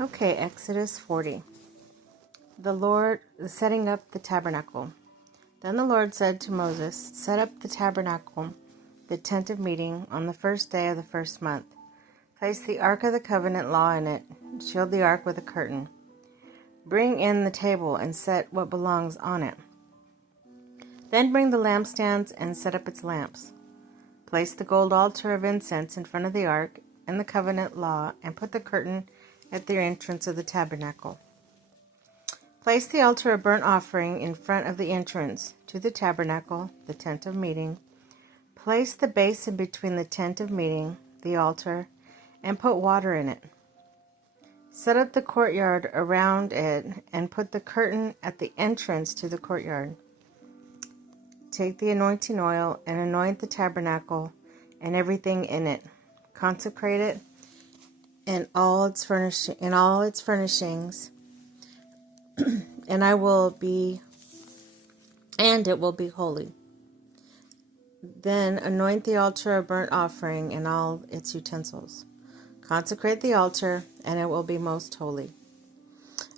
Okay, Exodus 40. The setting up the tabernacle. Then the Lord said to Moses, "Set up the tabernacle, the tent of meeting, on the first day of the first month. Place the ark of the covenant law in it. Shield the ark with a curtain. Bring in the table and set what belongs on it. Then bring the lampstands and set up its lamps. Place the gold altar of incense in front of the ark and the covenant law, and put the curtain at the entrance of the tabernacle. Place the altar of burnt offering in front of the entrance to the tabernacle, the tent of meeting. Place the basin between the tent of meeting, the altar, and put water in it. Set up the courtyard around it and put the curtain at the entrance to the courtyard. Take the anointing oil and anoint the tabernacle and everything in it. Consecrate it in all its furnishings, and it will be holy. Then anoint the altar of burnt offering and all its utensils. Consecrate the altar, and it will be most holy.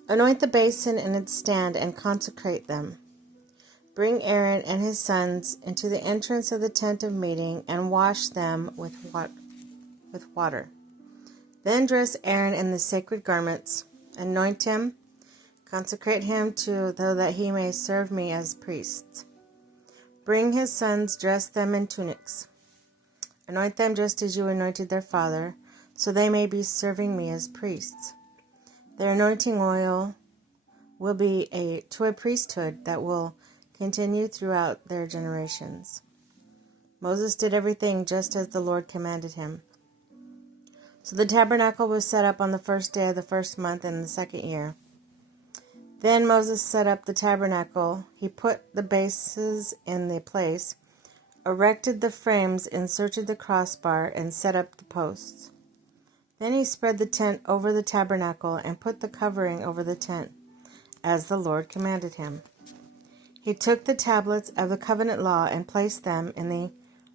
Anoint the basin and its stand, and consecrate them. Bring Aaron and his sons into the entrance of the tent of meeting, and wash them with water. Then dress Aaron in the sacred garments, anoint him, consecrate him so that he may serve me as priests. Bring his sons, dress them in tunics. Anoint them just as you anointed their father, so they may be serving me as priests. Their anointing oil will be to a priesthood that will continue throughout their generations." Moses did everything just as the Lord commanded him. So the tabernacle was set up on the first day of the first month in the second year. Then Moses set up the tabernacle. He put the bases in the place, erected the frames, inserted the crossbar, and set up the posts. Then he spread the tent over the tabernacle and put the covering over the tent, as the Lord commanded him. He took the tablets of the covenant law and placed them in the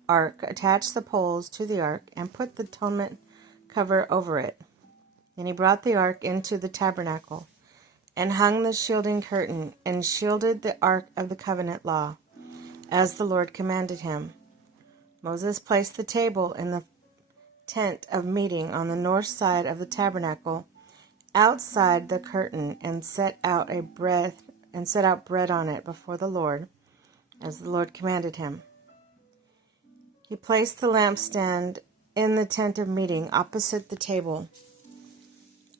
ark, attached the poles to the ark, and put the atonement cover over it. Then he brought the ark into the tabernacle and hung the shielding curtain and shielded the ark of the covenant law, as the Lord commanded him. Moses placed the table in the tent of meeting on the north side of the tabernacle, outside the curtain, and set out bread on it before the Lord, as the Lord commanded him. He placed the lampstand in the tent of meeting opposite the table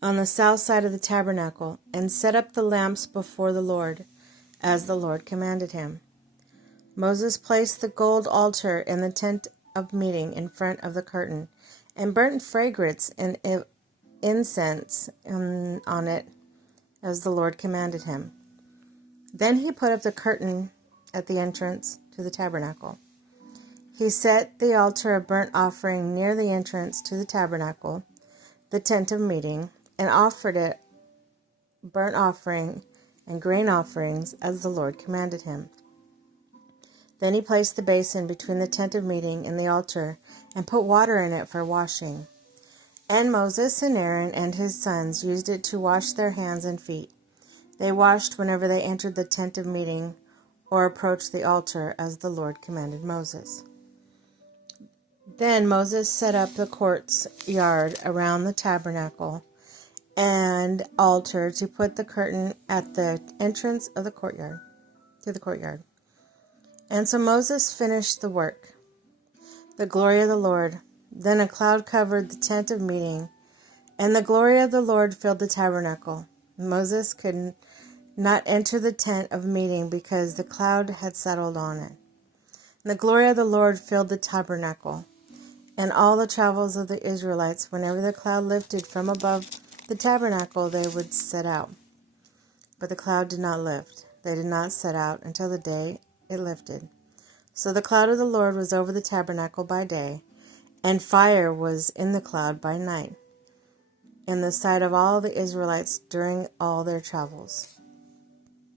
on the south side of the tabernacle, and set up the lamps before the Lord, as the Lord commanded him. Moses placed the gold altar in the tent of meeting in front of the curtain, and burnt fragrance and incense on it, as the Lord commanded him. Then he put up the curtain at the entrance to the tabernacle. He set the altar of burnt offering near the entrance to the tabernacle, the tent of meeting, and offered it burnt offering and grain offerings, as the Lord commanded him. Then he placed the basin between the tent of meeting and the altar, and put water in it for washing. And Moses and Aaron and his sons used it to wash their hands and feet. They washed whenever they entered the tent of meeting or approached the altar, as the Lord commanded Moses. Then Moses set up the courtyard around the tabernacle and altar to put the curtain at the entrance of the courtyard, to the courtyard. And so Moses finished the work. The glory of the Lord. Then a cloud covered the tent of meeting, and the glory of the Lord filled the tabernacle. Moses could not enter the tent of meeting because the cloud had settled on it. And the glory of the Lord filled the tabernacle. And all the travels of the Israelites, whenever the cloud lifted from above the tabernacle, they would set out. But the cloud did not lift. They did not set out until the day it lifted. So the cloud of the Lord was over the tabernacle by day, and fire was in the cloud by night, in the sight of all the Israelites during all their travels.